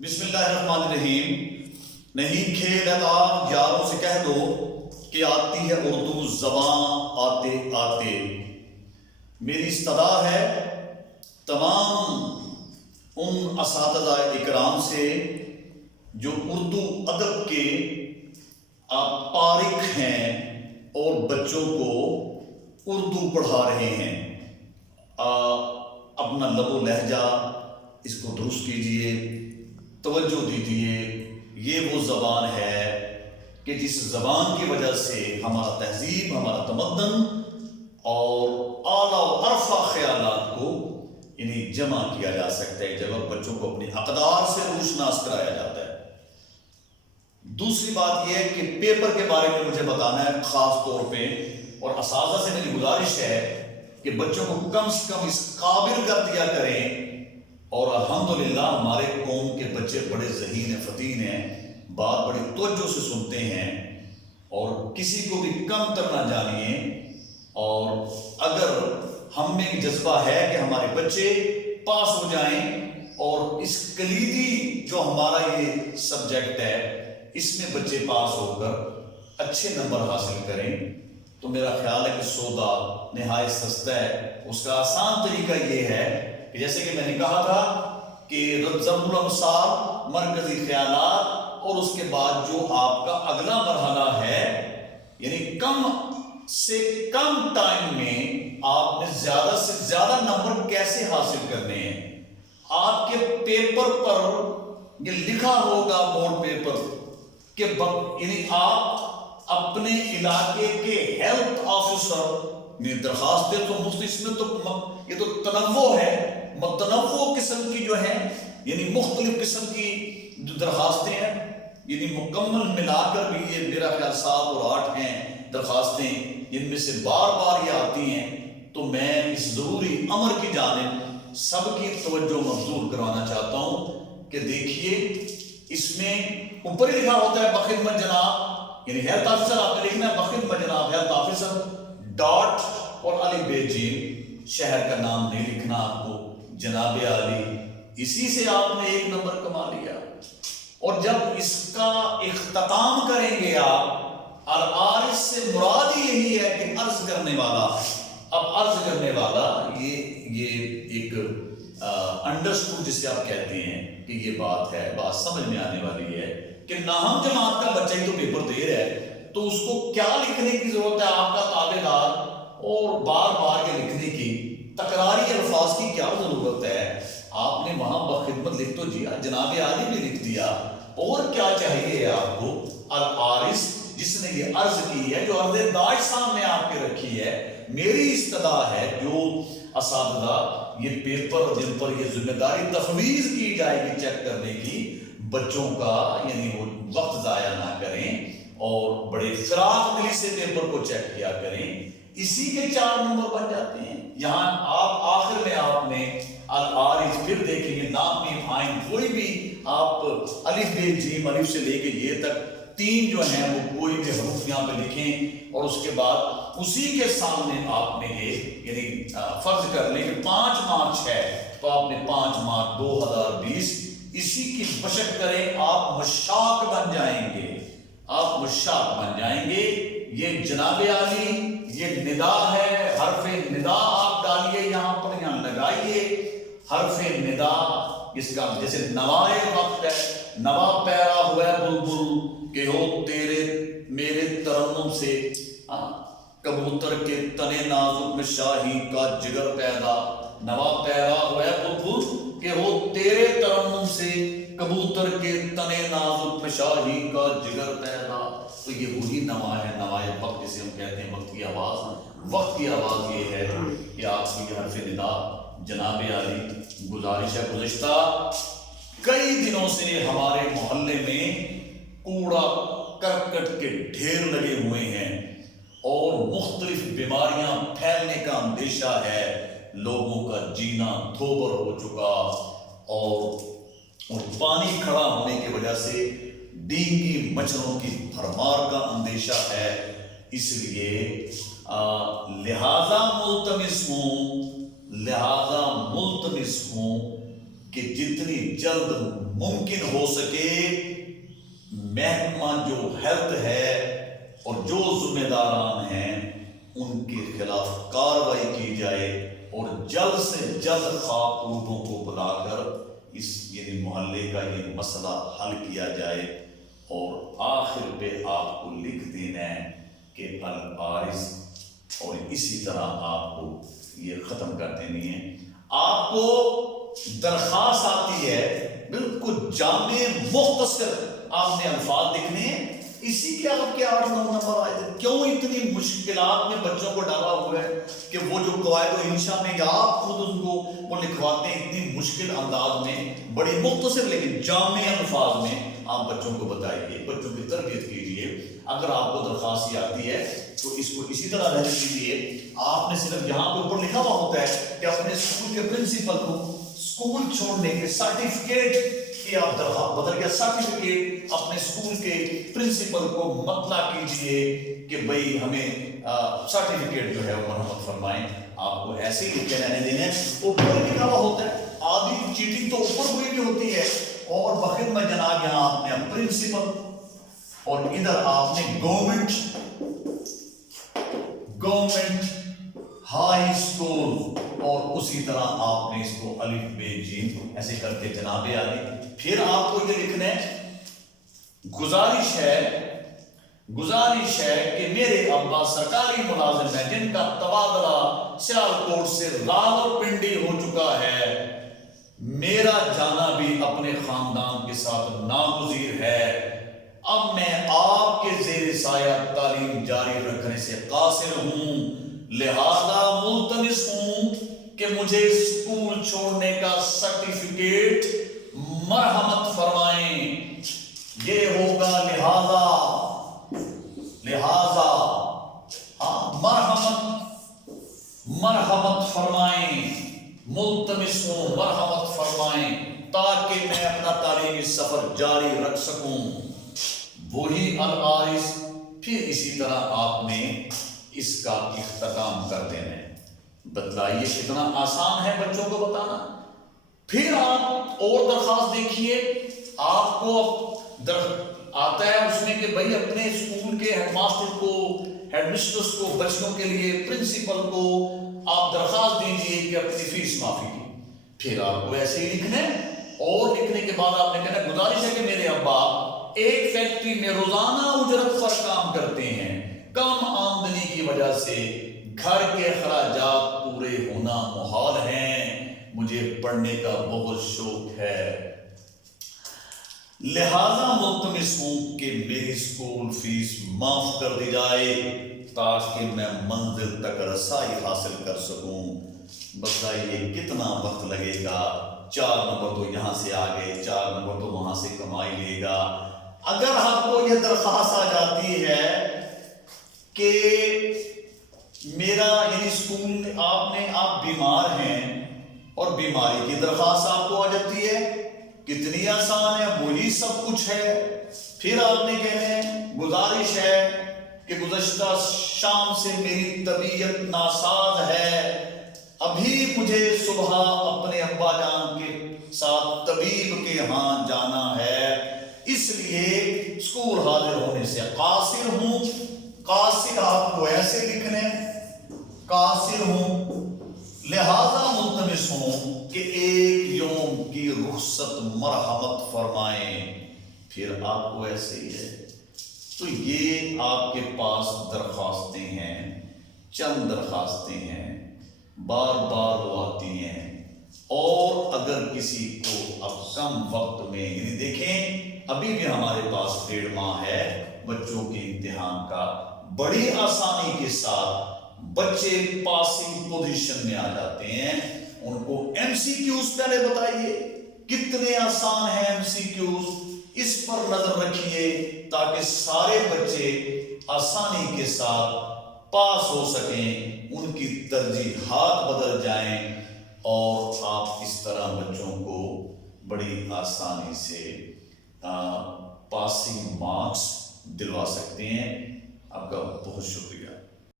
بسم اللہ الرحمن الرحیم۔ نہیں کھیلتا یاروں سے کہہ دو کہ آتی ہے اردو زبان آتے آتے۔ میری استدا ہے تمام ان اساتذہ اکرام سے جو اردو ادب کے پارق ہیں اور بچوں کو اردو پڑھا رہے ہیں۔ اپنا لب و لہجہ اس کو درست کیجئے، توجہ دیجئے۔ یہ وہ زبان ہے کہ جس زبان کی وجہ سے ہمارا تہذیب، ہمارا تمدن اور اعلیٰ و ارفع خیالات کو جمع کیا جا سکتا ہے، جب بچوں کو اپنی اقدار سے روشناس کرایا جاتا ہے۔ دوسری بات یہ ہے کہ پیپر کے بارے میں مجھے بتانا ہے خاص طور پہ، اور اساتذہ سے میری گزارش ہے کہ بچوں کو کم سے کم اس قابل کر دیا کریں۔ اور الحمدللہ ہمارے قوم کے بچے بڑے ذہین فطین ہیں، بات بڑی توجہ سے سنتے ہیں اور کسی کو بھی کم تر نہ جانیے۔ اور اگر ہم میں جذبہ ہے کہ ہمارے بچے پاس ہو جائیں اور اس کلیدی جو ہمارا یہ سبجیکٹ ہے اس میں بچے پاس ہو کر اچھے نمبر حاصل کریں، تو میرا خیال ہے کہ سودا نہایت سستا ہے۔ اس کا آسان طریقہ یہ ہے کہ جیسے کہ میں نے کہا تھا کہ ضرب الامثال، مرکزی خیالات، اور اس کے بعد جو آپ کا اگلا مرحلہ ہے، یعنی کم سے کم ٹائم میں آپ نے زیادہ سے زیادہ نمبر کیسے حاصل کرنے ہیں۔ آپ کے پیپر پر یہ لکھا ہوگا بورڈ پیپر کہ یعنی آپ اپنے علاقے کے ہیلتھ آفیسر میں درخواست دیں تو مفت۔ اس میں تو یہ تو تنوع ہے، متنوع قسم کی جو ہے، یعنی مختلف قسم کی جو درخواستیں ہیں، یعنی مکمل ملا کر بھی یہ میرا خیال 7 اور 8 ہیں درخواستیں، جن میں سے بار بار یہ آتی ہیں۔ تو میں اس ضروری امر کی جانب سب کی توجہ مبذول کروانا چاہتا ہوں کہ دیکھیے اس میں اوپر ہی لکھا ہوتا ہے بخدمت جناب، یعنی ہیلتھ آفیسر آپ نے لکھنا ہے بخدمت جناب ہیلتھ آفیسر ڈاٹ اور علی بے جیم، شہر کا نام نہیں لکھنا آپ کو، جناب علی، اسی سے آپ نے 1 نمبر کما لیا۔ اور جب اس کا اختتام کریں گے آپ، العارض سے مراد یہی ہے کہ عرض کرنے والا۔ اب عرض کرنے والا یہ ایک انڈرسٹوڈ جسے آپ کہتے ہیں کہ یہ بات ہے، بات سمجھ میں آنے والی ہے کہ ناہم جماعت کا بچہ ہی تو پیپر دے رہا ہے، تو اس کو کیا لکھنے کی ضرورت ہے؟ آپ کا تابع دار اور بار بار کے لکھنے کی، تکراری الفاظ کی کیا ضرورت ہے؟ آپ نے وہاں بخدمت لکھ تو دیا، جناب عالی بھی لکھ دیا، اور کیا چاہیے آپ کو؟ العارض، جس نے یہ عرض کی ہے، جو عرض داش سامنے آپ کے رکھی ہے۔ میری استدا ہے جو اساتذہ یہ پیپر جن پر یہ ذمہ داری تفویض کی جائے گی چیک کرنے کی، بچوں کا یعنی وہ وقت ضائع نہ کریں اور بڑے فراغ دلی سے پیپر کو چیک کیا کریں۔ اسی کے 4 نمبر بن جاتے ہیں۔ یہاں آپ آخر میں آپ نے العارض پھر دیکھیں گے، نام میم عین کوئی بھی آپ الف بے جیم، الف سے لے کے یہ تک 3 جو ہیں وہ کوئی بھی حروف یہاں پہ لکھیں، اور اس کے بعد اسی کے سامنے آپ نے یہ یعنی فرض کر لیں کہ 5 مارچ ہے تو آپ نے 5 مارچ 2020 اسی کی بشر کریں، آپ مشاق بن جائیں گے، آپ مشاق بن جائیں گے۔ یہ جناب عالی یہ ندا ہے، حرف ندا آپ ڈالیے یہاں پر، یہاں لگائیے حرف ندا، اس کا جیسے نوائے وقت ہے، نوا پیرا ہوا ہے بلبل کہ ہو تیرے میرے ترنم سے، کبوتر کے تنے نازک میں شاہی کا جگر پیدا، نوا پیرا ہوا ہے بلبل کہ ہو تیرے ترنم سے، کبوتر کے تنے نازک میں شاہی کا جگر پیدا۔ تو یہ وہی نوا ہے، نوائے وقت جسے ہم کہتے ہیں، وقت کی آواز۔ وقت کی آواز یہ ہے کہ آپ کی حرف ندا جناب عالی۔ گزارش ہے، گزشتہ کئی دنوں سے ہمارے محلے میں کوڑا کرکٹ کے ڈھیر لگے ہوئے ہیں اور مختلف بیماریاں پھیلنے کا اندیشہ ہے، لوگوں کا جینا دھوبر ہو چکا، اور پانی کھڑا ہونے کی وجہ سے ڈینگی مچھروں کی بھرمار کا اندیشہ ہے۔ اس لیے لہذا ملتمس ہوں کہ جتنی جلد ممکن ہو سکے محکمہ جو ہیلتھ ہے اور جو ذمہ داران ہیں ان کے خلاف کارروائی کی جائے اور جلد سے جلد خاتونوں کو بلا کر اس یعنی محلے کا یہ مسئلہ حل کیا جائے، اور آخر پہ آپ کو لکھ دینا ہے کہ العارض، اور اسی طرح آپ کو یہ ختم کر دینی ہے۔ آپ کو درخواست آتی ہے، بالکل جامع مختصر آپ نے الفاظ لکھنے ہیں، اسی کے آپ کے 8-9 نمبر آئے تھے۔ کیوں اتنی مشکلات میں بچوں کو ڈالا ہوا ہے کہ وہ جو قواعد و انشاء میں یا آپ خود ان کو وہ لکھواتے ہیں اتنی مشکل انداز میں، بڑی مختصر لیکن جامع الفاظ میں آپ بچوں کو بتائیے، بچوں کی تربیت کیجیے۔ اگر آپ کو درخواست آتی ہے تو اس کو اسی طرح رہنے دیجیے۔ آپ نے صرف یہاں پہ اوپر لکھا ہوا ہوتا ہے کہ اپنے اسکول کے پرنسپل کو اسکول چھوڑنے کے سرٹیفکیٹ کی آپ درخواست بدل گیا سرٹیفکیٹ اپنے اسکول کے پرنسپل کو مطلع کیجئے کہ بھئی ہمیں سرٹیفکیٹ جو ہے وہ مرحمت فرمائیں۔ آپ کو ایسے ہی لکھ کے رہنے دینے، اوپر لکھا ہوا ہوتا ہے۔ آدھی چیٹنگ تو اوپر ہوئی بھی ہوتی ہے، اور وقت میں جناب یہاں آپ نے پرنسپل اور ادھر آپ نے گورنمنٹ ہائی اسکول، اور اسی طرح آپ نے اس کو الف ب ج ایسے کرتے جناب عالی۔ پھر آپ کو یہ لکھنا ہے گزارش ہے کہ میرے ابا سرکاری ملازم ہیں جن کا تبادلہ سیالکوٹ سے راولپنڈی ہو چکا ہے، میرا جانا بھی اپنے خاندان کے ساتھ ناگزیر ہے۔ اب میں آپ کے زیر سایہ تعلیم جاری رکھنے سے قاصر ہوں، لہذا ملتمس ہوں کہ مجھے اسکول چھوڑنے کا سرٹیفکیٹ مرحمت فرمائیں۔ یہ ہوگا لہذا مرحمت فرمائیں، ملتمس ہوں مرحمت فرمائیں تاکہ میں اپنا تعلیمی سفر جاری رکھ سکوں۔ وہی العارض۔ پھر اسی طرح آپ نے اس کا اختتام کر دینا ہے۔ بتلائیے کتنا آسان ہے بچوں کو بتانا۔ پھر آپ اور درخواست دیکھیے، آپ کو آتا ہے اس میں کہ بھئی اپنے اسکول کے ہیڈ ماسٹر کو، ہیڈ مسٹرس کو، بچوں کے لیے پرنسپل کو آپ درخواست دیجئے کہ اپنی فیس معافی کی۔ پھر آپ کو ایسے ہی لکھنا ہے، اور لکھنے کے بعد آپ نے کہنا گزارش ہے کہ میرے ابا ایک فیکٹری میں روزانہ اجرت پر کام کرتے ہیں، کم آمدنی کی وجہ سے گھر کے اخراجات پورے ہونا محال ہیں، مجھے پڑھنے کا بہت شوق ہے، لہذا ملتمس ہوں کہ میری اسکول فیس معاف کر دی جائے تاکہ میں منزل تک رسائی حاصل کر سکوں۔ بتائیے کتنا وقت لگے گا؟ 4 نمبر تو یہاں سے آگے، 4 نمبر تو وہاں سے کمائی لے گا۔ اگر آپ کو یہ درخواست آ جاتی ہے کہ میرا یعنی اسکول میں آپ بیمار ہیں اور بیماری کی درخواست آپ کو آ جاتی ہے، کتنی آسان ہے، وہی سب کچھ ہے۔ پھر آپ نے کہنا ہے گزارش ہے کہ گزشتہ شام سے میری طبیعت ناساز ہے، ابھی مجھے صبح اپنے ابا جان کے ساتھ طبیب کے ہاں جانا ہے، اس لیے اسکول حاضر ہونے سے قاصر ہوں۔ قاصر آپ کو ایسے لکھنے، قاصر ہوں، لہذا ملتمس ہوں کہ 1 یوم کی رخصت مرحمت فرمائیں۔ پھر آپ کو ایسے ہی ہے۔ تو یہ آپ کے پاس درخواستیں ہیں، چند درخواستیں ہیں، بار بار وہ آتی ہیں، اور اگر کسی کو اب کم وقت میں یعنی دیکھیں ابھی بھی ہمارے پاس 1.5 ماہ ہے بچوں کے امتحان کا، بڑی آسانی کے ساتھ بچے پاسنگ پوزیشن میں آ جاتے ہیں۔ ان کو ایم سی کیوز پہلے بتائیے کتنے آسان ہیں ایم سی کیوز، اس پر نظر رکھیے تاکہ سارے بچے آسانی کے ساتھ پاس ہو سکیں، ان کی ترجیحات بدل جائیں، اور آپ اس طرح بچوں کو بڑی آسانی سے پاسنگ مارکس دلوا سکتے ہیں۔ آپ کا بہت شکریہ۔